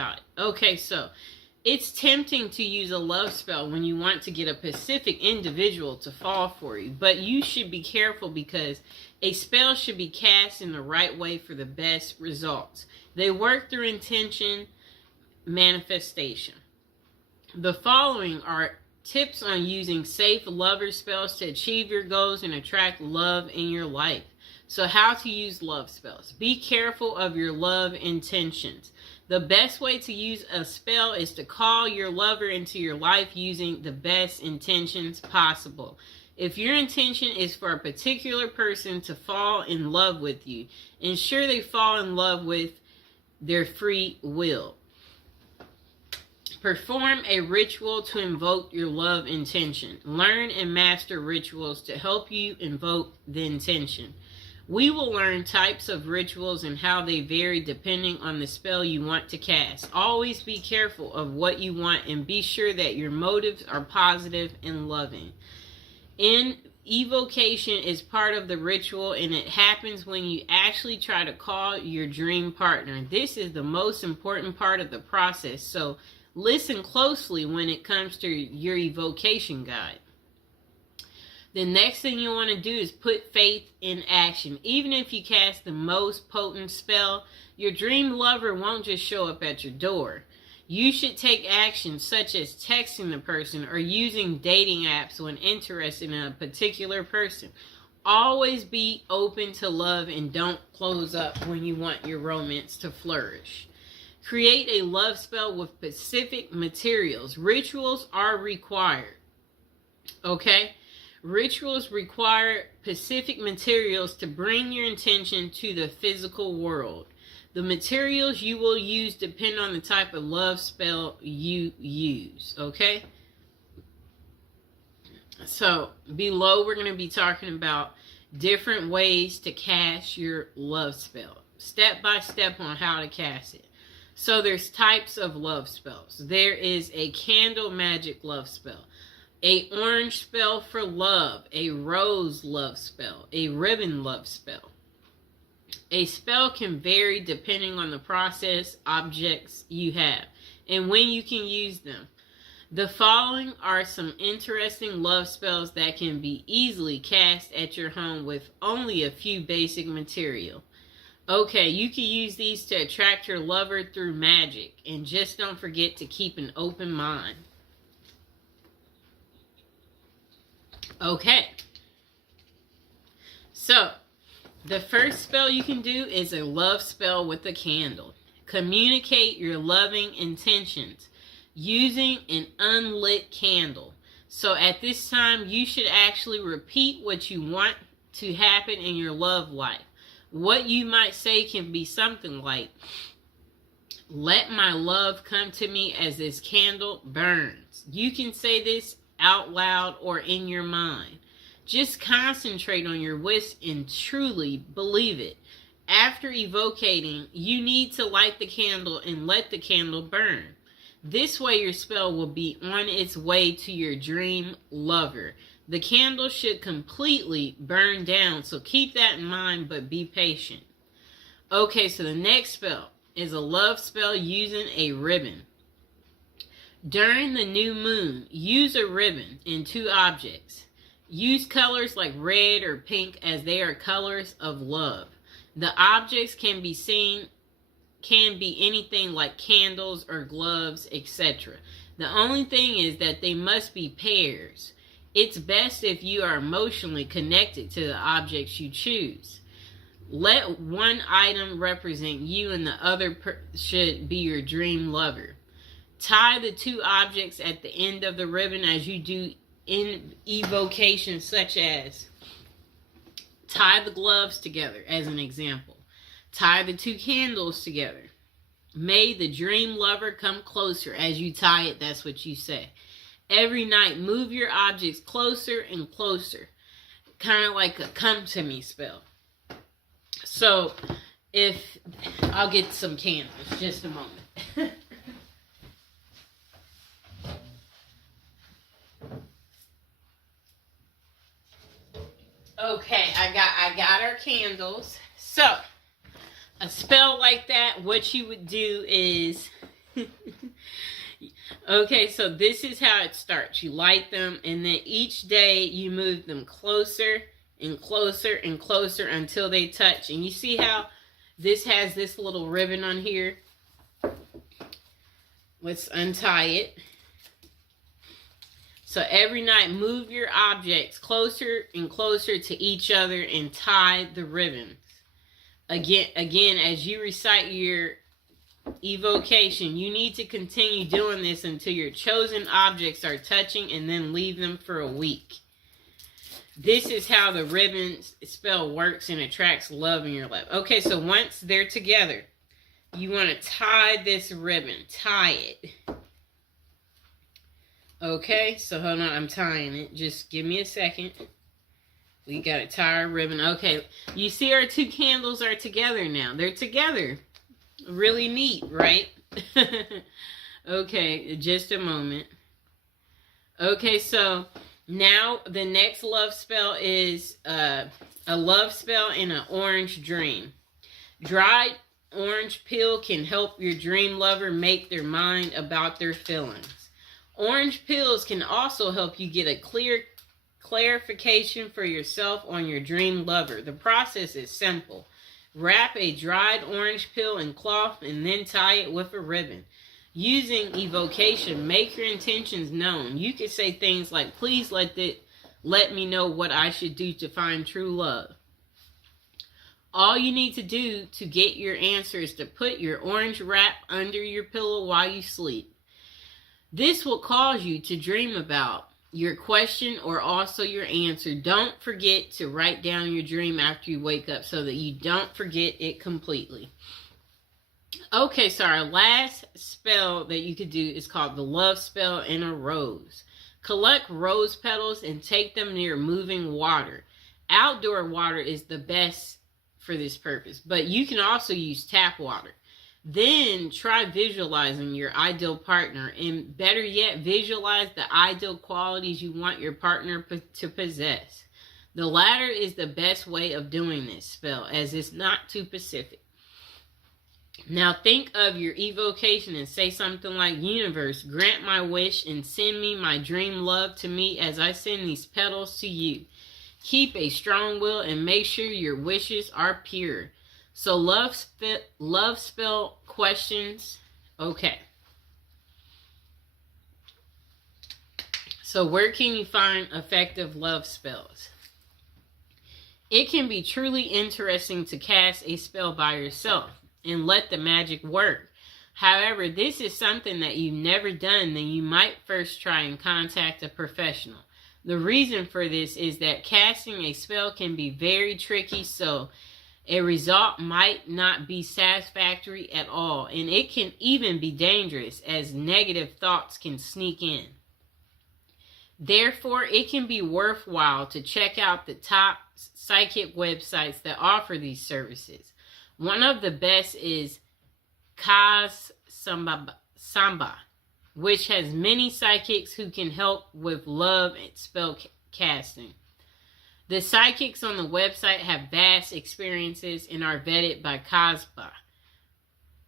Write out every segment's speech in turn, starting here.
about it. Okay, so it's tempting to use a love spell when you want to get a specific individual to fall for you, but you should be careful because a spell should be cast in the right way for the best results. They work through intention, manifestation. The following are tips on using safe lover spells to achieve your goals and attract love in your life. So how to use love spells. Be careful of your love intentions. The best way to use a spell is to call your lover into your life using the best intentions possible. If your intention is for a particular person to fall in love with you, ensure they fall in love with their free will. Perform a ritual to invoke your love intention. Learn and master rituals to help you invoke the intention. We will learn types of rituals and how they vary depending on the spell you want to cast. Always be careful of what you want and be sure that your motives are positive and loving. Evocation is part of the ritual, and it happens when you actually try to call your dream partner. This is the most important part of the process, so listen closely when it comes to your evocation guide. The next thing you want to do is put faith in action. Even if you cast the most potent spell, your dream lover won't just show up at your door. You should take action such as texting the person or using dating apps when interested in a particular person. Always be open to love and don't close up when you want your romance to flourish. Create a love spell with specific materials. Rituals are required. Okay? Rituals require specific materials to bring your intention to the physical world. The materials you will use depend on the type of love spell you use, okay? So, below we're going to be talking about different ways to cast your love spell. Step by step on how to cast it. So, there's types of love spells. There is a candle magic love spell. A orange spell for love, a rose love spell, a ribbon love spell. A spell can vary depending on the process, objects you have, and when you can use them. The following are some interesting love spells that can be easily cast at your home with only a few basic material. Okay, you can use these to attract your lover through magic, and just don't forget to keep an open mind. Okay, so the first spell you can do is a love spell with a candle. Communicate your loving intentions using an unlit candle. So at this time, you should actually repeat what you want to happen in your love life. What you might say can be something like, "Let my love come to me as this candle burns." You can say this out loud or in your mind. Just concentrate on your wish and truly believe it. After evocating, you need to light the candle and let the candle burn. This way your spell will be on its way to your dream lover. The candle should completely burn down, so keep that in mind, but be patient. Okay, so the next spell is a love spell using a ribbon. During the new moon, use a ribbon in two objects. Use colors like red or pink as they are colors of love. The objects can be anything like candles or gloves, etc. The only thing is that they must be pairs. It's best if you are emotionally connected to the objects you choose. Let one item represent you and the other should be your dream lover. Tie the two objects at the end of the ribbon as you do in evocation, such as tie the gloves together as an example. Tie the two candles together. May the dream lover come closer. As you tie it, that's what you say. Every night, move your objects closer and closer. Kind of like a come to me spell. So, I'll get some candles, just a moment. Okay, I got our candles. So, a spell like that, what you would do is Okay, so this is how it starts. You light them, and then each day you move them closer and closer and closer until they touch. And you see how this has this little ribbon on here? Let's untie it. So every night, move your objects closer and closer to each other and tie the ribbons. Again, as you recite your evocation, you need to continue doing this until your chosen objects are touching, and then leave them for a week. This is how the ribbon spell works and attracts love in your life. Okay, so once they're together, you want to tie this ribbon. Tie it. Okay, so hold on, I'm tying it. Just give me a second. We got to tie our ribbon. Okay, you see our two candles are together now. They're together. Really neat, right? Okay, just a moment. Okay, so now the next love spell is a love spell in an orange dream. Dried orange peel can help your dream lover make their mind about their feelings. Orange peels can also help you get a clear clarification for yourself on your dream lover. The process is simple. Wrap a dried orange peel in cloth and then tie it with a ribbon. Using evocation, make your intentions known. You could say things like, please let me know what I should do to find true love. All you need to do to get your answer is to put your orange wrap under your pillow while you sleep. This will cause you to dream about your question or also your answer. Don't forget to write down your dream after you wake up so that you don't forget it completely. Okay, so our last spell that you could do is called the love spell in a rose. Collect rose petals and take them near moving water. Outdoor water is the best for this purpose, but you can also use tap water. Then try visualizing your ideal partner, and better yet, visualize the ideal qualities you want your partner to possess. The latter is the best way of doing this spell, as it's not too specific. Now think of your evocation and say something like, universe, grant my wish and send me my dream love to me as I send these petals to you. Keep a strong will and make sure your wishes are pure. So love spell questions. Okay. So where can you find effective love spells? It can be truly interesting to cast a spell by yourself and let the magic work. However, this is something that you've never done, then you might first try and contact a professional. The reason for this is that casting a spell can be very tricky, so a result might not be satisfactory at all, and it can even be dangerous as negative thoughts can sneak in. Therefore, it can be worthwhile to check out the top psychic websites that offer these services. One of the best is Kaz Samba, which has many psychics who can help with love and spell casting. The psychics on the website have vast experiences and are vetted by Kazba.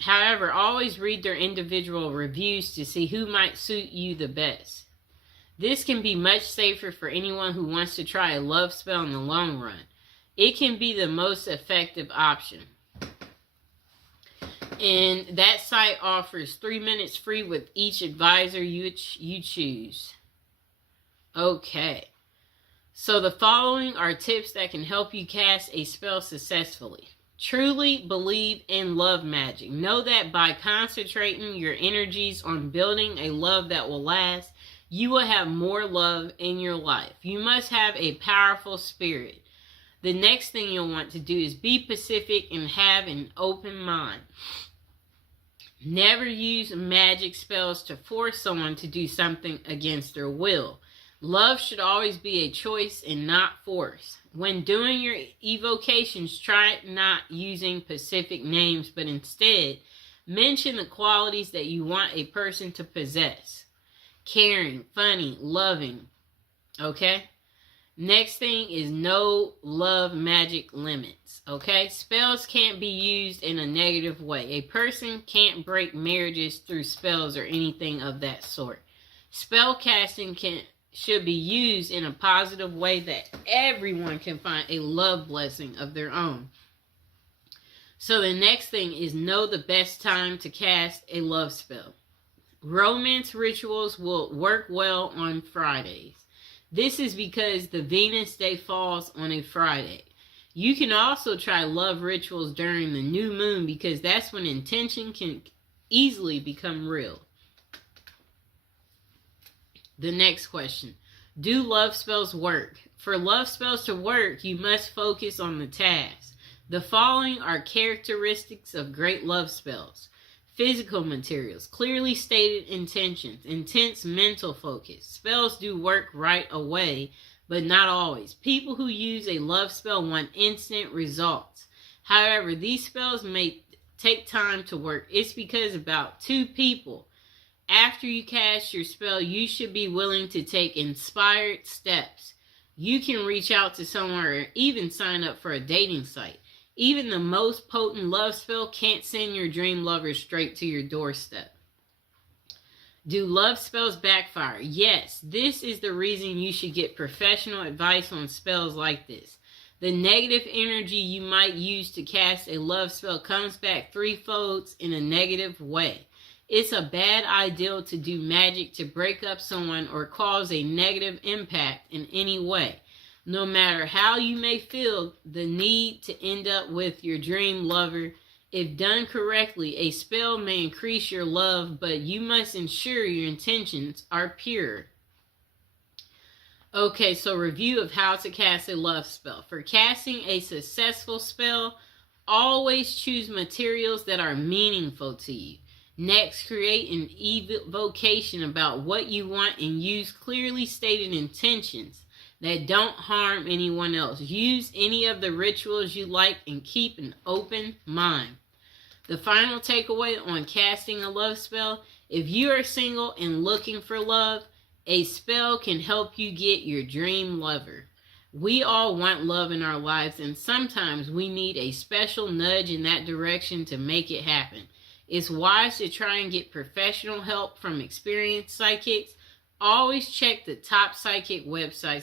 However, always read their individual reviews to see who might suit you the best. This can be much safer for anyone who wants to try a love spell in the long run. It can be the most effective option. And that site offers 3 minutes free with each advisor you choose. Okay. So the following are tips that can help you cast a spell successfully. Truly believe in love magic. Know that by concentrating your energies on building a love that will last, you will have more love in your life. You must have a powerful spirit. The next thing you'll want to do is be pacific and have an open mind. Never use magic spells to force someone to do something against their will. Love should always be a choice and not force. When doing your evocations, try not using specific names, but instead mention the qualities that you want a person to possess. Caring, funny, loving. Okay? Next thing is no love magic limits. Okay? Spells can't be used in a negative way. A person can't break marriages through spells or anything of that sort. Spell casting should be used in a positive way that everyone can find a love blessing of their own. So the next thing is know the best time to cast a love spell. Romance rituals will work well on Fridays. This is because the Venus day falls on a Friday. You can also try love rituals during the new moon because that's when intention can easily become real. The next question. Do love spells work? For love spells to work, you must focus on the task. The following are characteristics of great love spells. Physical materials, clearly stated intentions, intense mental focus. Spells do work right away, but not always. People who use a love spell want instant results. However, these spells may take time to work. It's because about 2 people. After you cast your spell, you should be willing to take inspired steps. You can reach out to someone or even sign up for a dating site. Even the most potent love spell can't send your dream lover straight to your doorstep. Do love spells backfire? Yes, this is the reason you should get professional advice on spells like this. The negative energy you might use to cast a love spell comes back threefold in a negative way. It's a bad idea to do magic to break up someone or cause a negative impact in any way. No matter how you may feel the need to end up with your dream lover, if done correctly, a spell may increase your love, but you must ensure your intentions are pure. Okay, so review of how to cast a love spell. For casting a successful spell, always choose materials that are meaningful to you. Next, create an evocation about what you want and use clearly stated intentions that don't harm anyone else. Use any of the rituals you like and keep an open mind. The final takeaway on casting a love spell: if you are single and looking for love, a spell can help you get your dream lover. We all want love in our lives, and sometimes we need a special nudge in that direction to make it happen. It's wise to try and get professional help from experienced psychics. Always check the top psychic websites